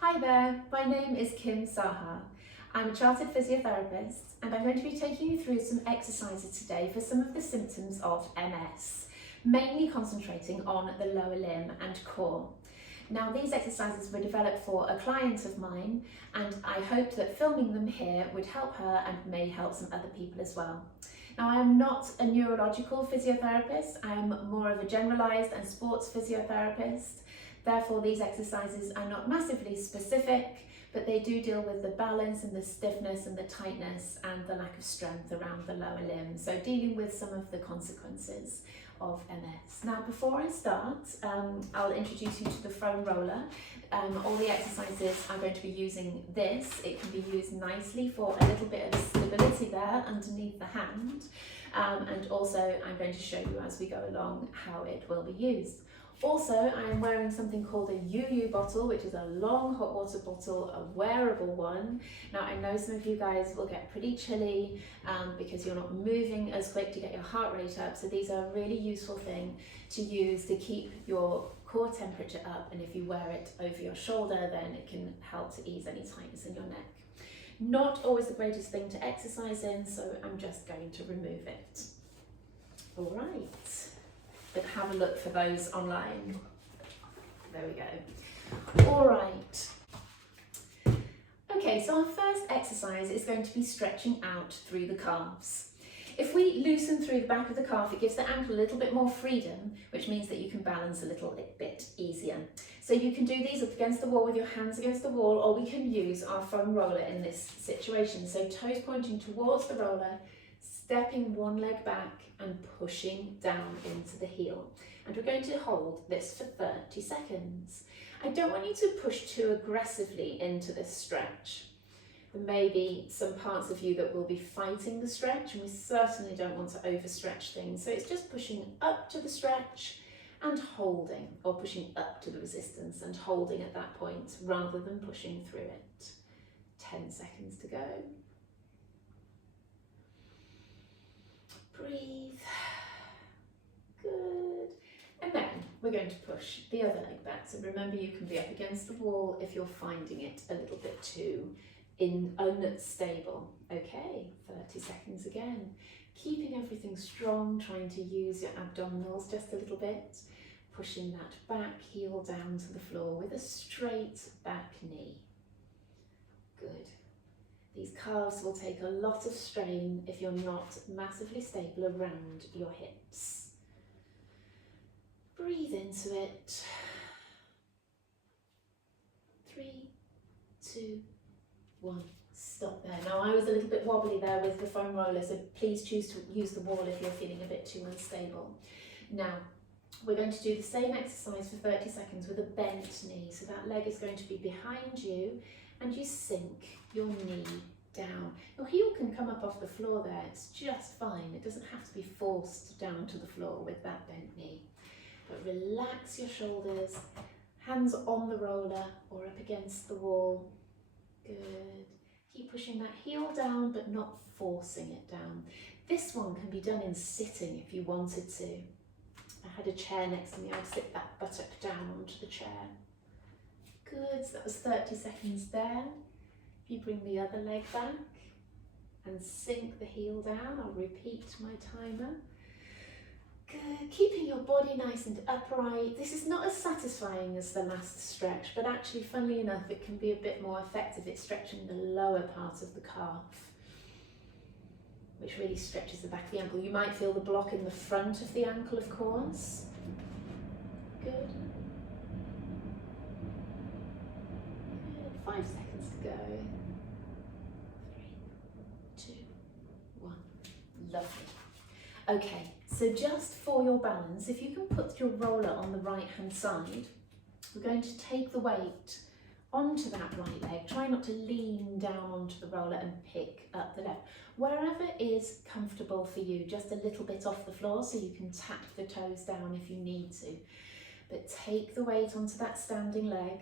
Hi there, my name is Saha. I'm a chartered physiotherapist and I'm going to be taking you through some exercises today for some of the symptoms of MS, mainly concentrating on the lower limb and core. Now these exercises were developed for a client of mine and I hope that filming them here would help her and may help some other people as well. Now I am not a neurological physiotherapist, I am more of a generalised and sports physiotherapist. Therefore, these exercises are not massively specific, but they do deal with the balance and the stiffness and the tightness and the lack of strength around the lower limb. So dealing with some of the consequences of MS. Now, before I start, I'll introduce you to the foam roller. All the exercises I'm going to be using this. It can be used nicely for a little bit of stability there underneath the hand. And also I'm going to show you as we go along how it will be used. Also, I am wearing something called a YuYu bottle, which is a long hot water bottle, a wearable one. Now, I know some of you guys will get pretty chilly because you're not moving as quick to get your heart rate up. So these are a really useful thing to use to keep your core temperature up. And if you wear it over your shoulder, then it can help to ease any tightness in your neck. Not always the greatest thing to exercise in, so I'm just going to remove it. All right. But have a look for those online. There we go. All right. Okay, so our first exercise is going to be stretching out through the calves. If we loosen through the back of the calf, it gives the ankle a little bit more freedom, which means that you can balance a little bit easier. So you can do these up against the wall with your hands against the wall, or we can use our foam roller in this situation. So toes pointing towards the roller, stepping one leg back and pushing down into the heel. And we're going to hold this for 30 seconds. I don't want you to push too aggressively into this stretch. There may be some parts of you that will be fighting the stretch, and we certainly don't want to overstretch things. So it's just pushing up to the stretch and holding, or pushing up to the resistance and holding at that point rather than pushing through it. 10 seconds to go. Breathe. Good. And then we're going to push the other leg back. So remember, you can be up against the wall if you're finding it a little bit too unstable. Okay, 30 seconds again. Keeping everything strong, trying to use your abdominals just a little bit. Pushing that back heel down to the floor with a straight back knee. Good. These calves will take a lot of strain if you're not massively stable around your hips. Breathe into it. 3, 2, 1. Stop there. Now I was a little bit wobbly there with the foam roller, so please choose to use the wall if you're feeling a bit too unstable. Now we're going to do the same exercise for 30 seconds with a bent knee. So that leg is going to be behind you and you sink your knee down. Your heel can come up off the floor there, it's just fine. It doesn't have to be forced down to the floor with that bent knee. But relax your shoulders, hands on the roller or up against the wall. Good. Keep pushing that heel down but not forcing it down. This one can be done in sitting if you wanted to. I had a chair next to me, I'd sit that buttock down onto the chair. Good, so that was 30 seconds there. If you bring the other leg back and sink the heel down, I'll repeat my timer. Good, keeping your body nice and upright. This is not as satisfying as the last stretch, but actually, funnily enough, it can be a bit more effective. It's stretching the lower part of the calf, which really stretches the back of the ankle. You might feel the block in the front of the ankle, of course. Good. Good. 5 seconds to go. 3, 2, 1. Lovely. Okay, so just for your balance, if you can put your roller on the right hand side, we're going to take the weight onto that right leg. Try not to lean down onto the roller and pick up the left. Wherever is comfortable for you, just a little bit off the floor so you can tap the toes down if you need to. But take the weight onto that standing leg.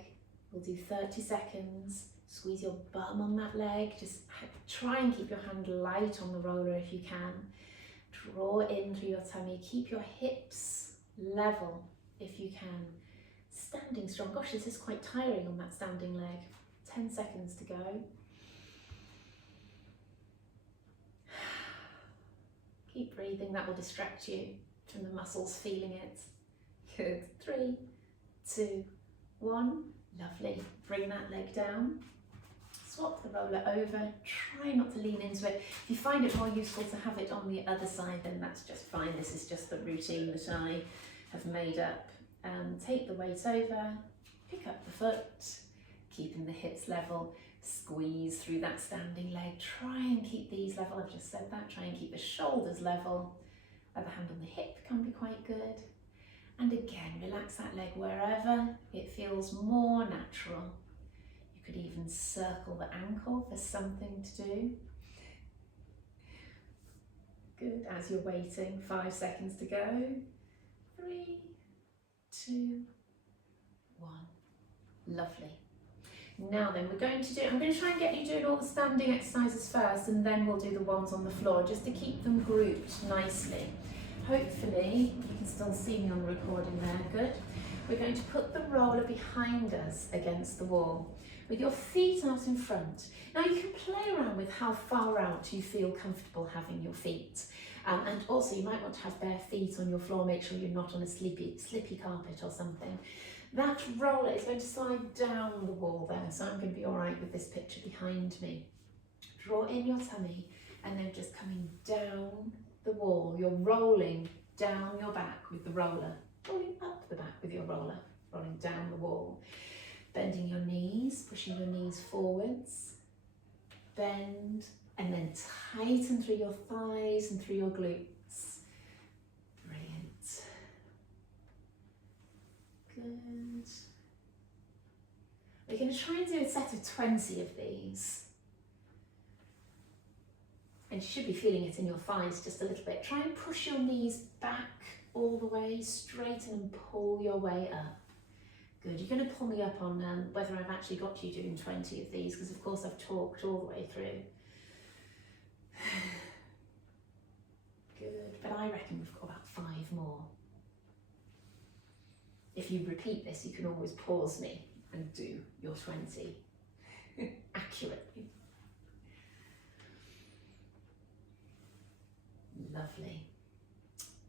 We'll do 30 seconds. Squeeze your bum on that leg. Just try and keep your hand light on the roller if you can. Draw in through your tummy. Keep your hips level if you can. Standing strong. Gosh, this is quite tiring on that standing leg. 10 seconds to go. Keep breathing, that will distract you from the muscles feeling it. Good. 3, 2, 1. Lovely. Bring that leg down. Swap the roller over. Try not to lean into it. If you find it more useful to have it on the other side, then that's just fine. This is just the routine that I have made up. Take the weight over, pick up the foot, keeping the hips level, squeeze through that standing leg. Try and keep these level. I've just said that. Try and keep the shoulders level. Other hand on the hip can be quite good. And again, relax that leg wherever it feels more natural. You could even circle the ankle for something to do. Good, as you're waiting, 5 seconds to go. 3, 2, 1. Lovely. Now then, I'm going to try and get you doing all the standing exercises first, and then we'll do the ones on the floor, just to keep them grouped nicely. Hopefully, you can still see me on the recording there, good. We're going to put the roller behind us against the wall, with your feet out in front. Now you can play around with how far out you feel comfortable having your feet. And also you might want to have bare feet on your floor, make sure you're not on a slippy carpet or something. That roller is going to slide down the wall there, so I'm going to be all right with this picture behind me. Draw in your tummy and then just coming down the wall. You're rolling down your back with the roller, rolling up the back with your roller, rolling down the wall. Bending your knees, pushing your knees forwards, bend, and then tighten through your thighs and through your glutes. Brilliant. Good. We're going to try and do a set of 20 of these. And you should be feeling it in your thighs just a little bit. Try and push your knees back all the way, straighten and pull your way up. Good. You're going to pull me up on whether I've actually got you doing 20 of these, because of course I've talked all the way through. Good, but I reckon we've got about 5 more. If you repeat this, you can always pause me and do your 20 accurately. Lovely.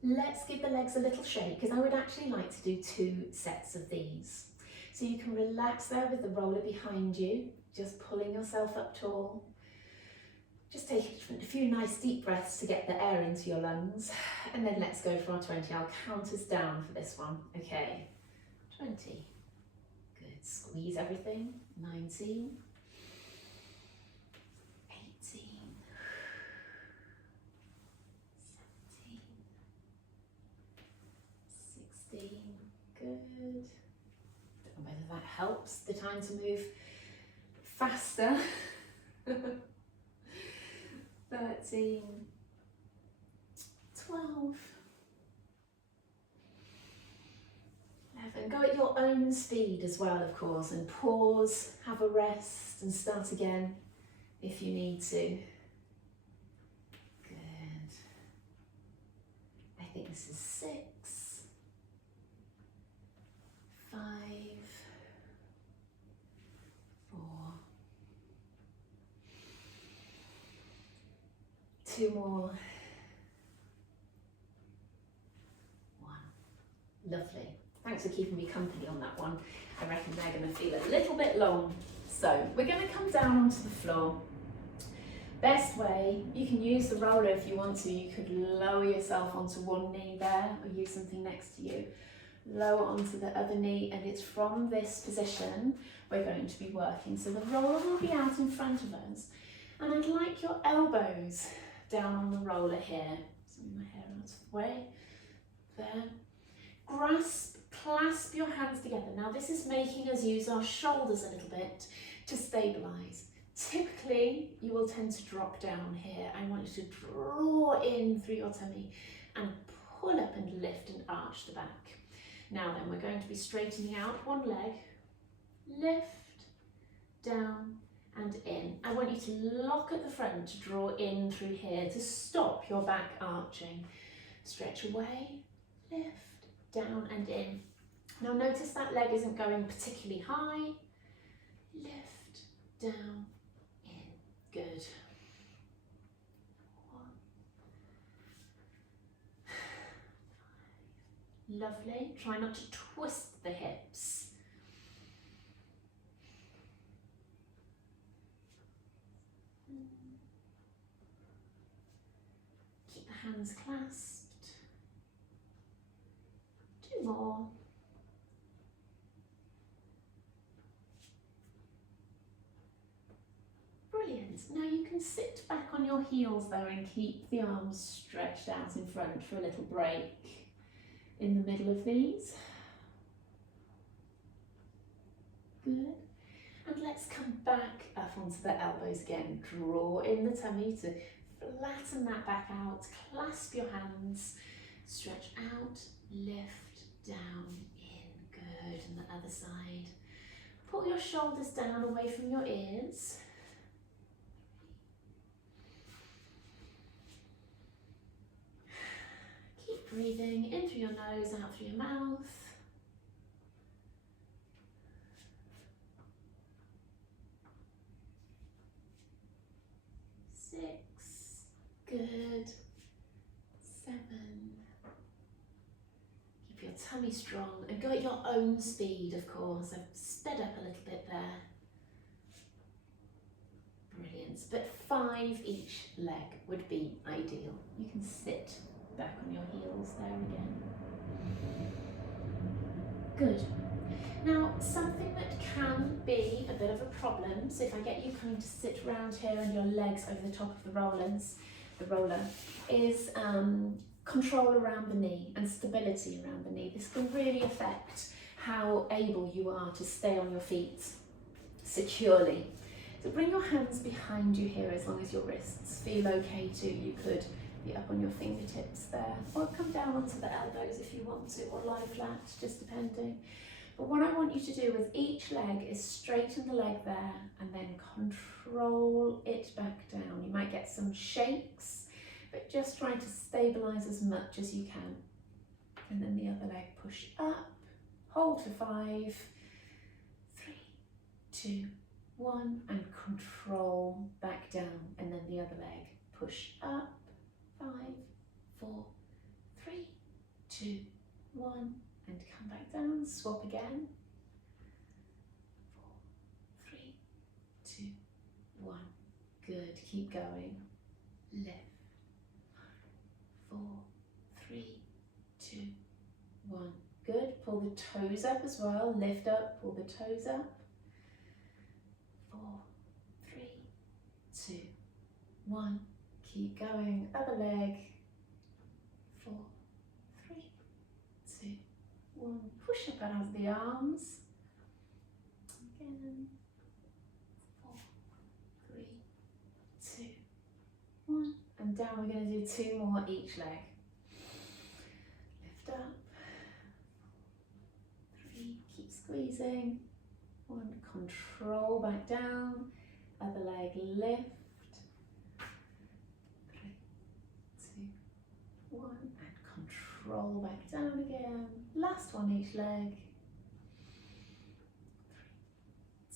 Let's give the legs a little shake, because I would actually like to do 2 sets of these. So you can relax there with the roller behind you, just pulling yourself up tall. Just take a few nice deep breaths to get the air into your lungs, and then let's go for our 20. I'll count us down for this one. Okay, 20. Good, squeeze everything. 19. 18. 17. 16. Good. Don't know whether that helps the time to move faster. 13, 12, 11. Go at your own speed as well, of course, and pause, have a rest, and start again if you need to. Good. I think this is 6, 5, 4, 2 more. 1. Lovely. Thanks for keeping me company on that one. I reckon they're going to feel a little bit long. So we're going to come down onto the floor. Best way, you can use the roller if you want to. You could lower yourself onto one knee there, or use something next to you. Lower onto the other knee, and it's from this position we're going to be working. So the roller will be out in front of us, and I'd like your elbows down on the roller here. So move my hair out of the way. There. Clasp your hands together. Now this is making us use our shoulders a little bit to stabilise. Typically, you will tend to drop down here. I want you to draw in through your tummy and pull up and lift and arch the back. Now then, we're going to be straightening out one leg, lift, down, and in. I want you to lock at the front to draw in through here to stop your back arching. Stretch away, lift, down and in. Now notice that leg isn't going particularly high. Lift, down, in. Good. Lovely. Try not to twist the hips. Keep the hands clasped. 2 more. Brilliant. Now you can sit back on your heels there and keep the arms stretched out in front for a little break in the middle of these. Good. And let's come back up onto the elbows again. Draw in the tummy to flatten that back out. Clasp your hands. Stretch out, lift, down, in. Good. And the other side. Pull your shoulders down away from your ears. Keep breathing in through your nose, out through your mouth. 6, good. 7. Keep your tummy strong and go at your own speed, of course. I've sped up a little bit there. Brilliant. But 5 each leg would be ideal. You can sit back on your heels there again. Good. Now, something that can be a bit of a problem, so if I get you coming to sit round here and your legs over the top of the roller, is control around the knee and stability around the knee. This can really affect how able you are to stay on your feet securely. So bring your hands behind you here as long as your wrists feel okay too. You could be up on your fingertips there, or come down onto the elbows if you want to, or lie flat, just depending. But what I want you to do with each leg is straighten the leg there and then control it back down. You might get some shakes, but just try to stabilise as much as you can. And then the other leg, push up, hold for 5, 3, 2, 1, and control back down. And then the other leg, push up, 5, 4, 3, 2, 1, and come back down, swap again. 4, 3, 2, 1. Good, keep going. Lift. 4, 3, 2, 1. Good, pull the toes up as well. Lift up, pull the toes up. 4, 3, 2, 1. Keep going. Other leg. 4, 3, 2, 1. Push up out of the arms. Again. 4, 3, 2, 1. And down. We're going to do 2 more each leg. Lift up. 3. Keep squeezing. 1. Control back down. Other leg. Lift. 3, 2, 1. And control back down again. Last one each leg.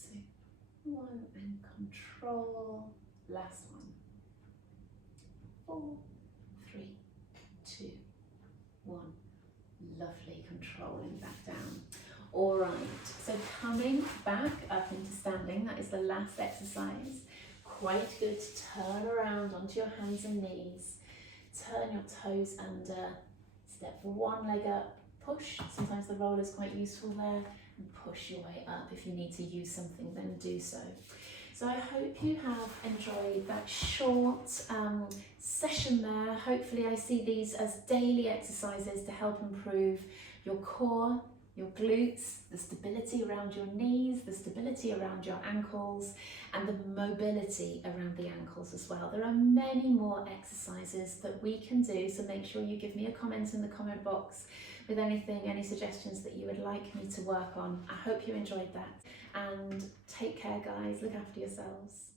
3, 2, 1. And control. Last one. 4, 3, 2, 1. Lovely, controlling back down. All right, so coming back up into standing, that is the last exercise. Quite good to turn around onto your hands and knees. Turn your toes under, step 1 leg up, push. Sometimes the roller is quite useful there. And push your way up. If you need to use something, then do so. So I hope you have enjoyed that short session there. Hopefully I see these as daily exercises to help improve your core, your glutes, the stability around your knees, the stability around your ankles, and the mobility around the ankles as well. There are many more exercises that we can do, so make sure you give me a comment in the comment box with anything, any suggestions that you would like me to work on. I hope you enjoyed that, and take care guys, look after yourselves.